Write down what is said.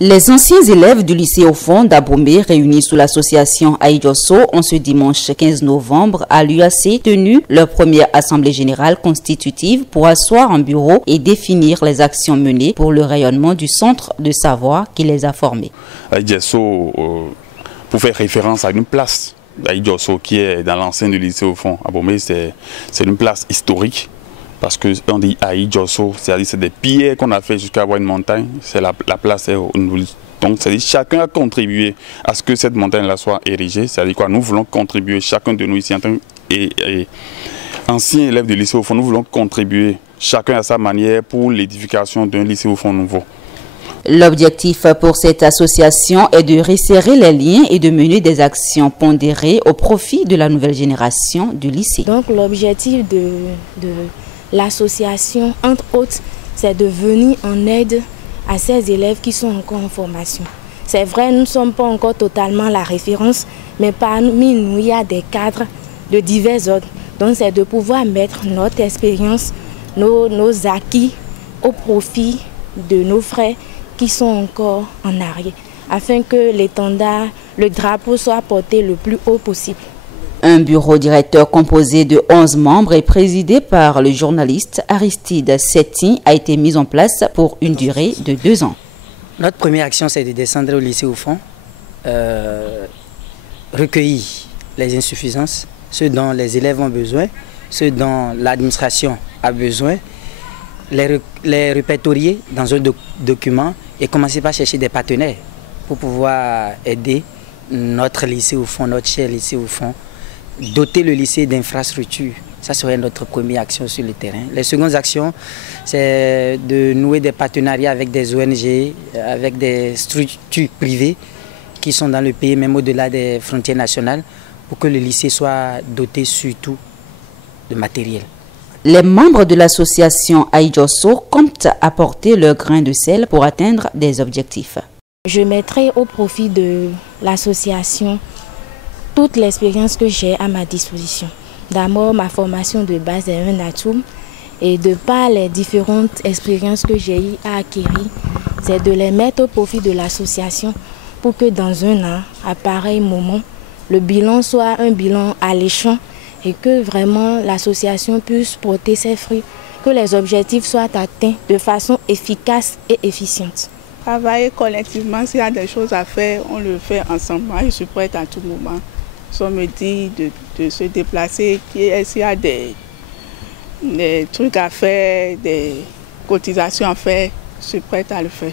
Les anciens élèves du lycée au fond d'Abomey réunis sous l'association Aïdjosso ont ce dimanche 15 novembre à l'UAC tenu leur première assemblée générale constitutive pour asseoir un bureau et définir les actions menées pour le rayonnement du centre de savoir qui les a formés. Aïdjosso, pour faire référence à une place d'Aïdjosso qui est dans l'enceinte du lycée au fond d'Abomey, c'est une place historique. Parce qu'on dit Aïdjosso, c'est-à-dire c'est des pierres qu'on a fait jusqu'à avoir une montagne, c'est la place est au niveau. Donc c'est-à-dire chacun a contribué à ce que cette montagne-là soit érigée. C'est-à-dire quoi, nous voulons contribuer, chacun de nous ici en tant qu'anciens élèves du lycée au fond, nous voulons contribuer chacun à sa manière pour l'édification d'un lycée au fond nouveau. L'objectif pour cette association est de resserrer les liens et de mener des actions pondérées au profit de la nouvelle génération du lycée. Donc l'objectif de l'association, entre autres, c'est de venir en aide à ces élèves qui sont encore en formation. C'est vrai, nous ne sommes pas encore totalement la référence, mais parmi nous, il y a des cadres de divers ordres. Donc c'est de pouvoir mettre notre expérience, nos acquis au profit de nos frères qui sont encore en arrière, afin que l'étendard, le drapeau soit porté le plus haut possible. Un bureau directeur composé de 11 membres et présidé par le journaliste Aristide Setti a été mis en place pour une durée de 2 ans. Notre première action, c'est de descendre au lycée au fond, recueillir les insuffisances, ce dont les élèves ont besoin, ce dont l'administration a besoin, les répertorier dans un document et commencer par chercher des partenaires pour pouvoir aider notre lycée au fond, notre cher lycée au fond, doter le lycée d'infrastructures. Ça serait notre première action sur le terrain. Les secondes actions, c'est de nouer des partenariats avec des ONG, avec des structures privées qui sont dans le pays, même au-delà des frontières nationales, pour que le lycée soit doté surtout de matériel. Les membres de l'association Aïdjosso comptent apporter leur grain de sel pour atteindre des objectifs. Je mettrai au profit de l'association toute l'expérience que j'ai à ma disposition. D'abord, ma formation de base est un atout et de par les différentes expériences que j'ai eu à acquérir, c'est de les mettre au profit de l'association pour que dans un an, à pareil moment, le bilan soit un bilan alléchant et que vraiment l'association puisse porter ses fruits, que les objectifs soient atteints de façon efficace et efficiente. Travailler collectivement, s'il y a des choses à faire, on le fait ensemble. Moi, je suis prête à tout moment. Si on me dit de se déplacer, s'il y a des trucs à faire, des cotisations à faire, je suis prête à le faire.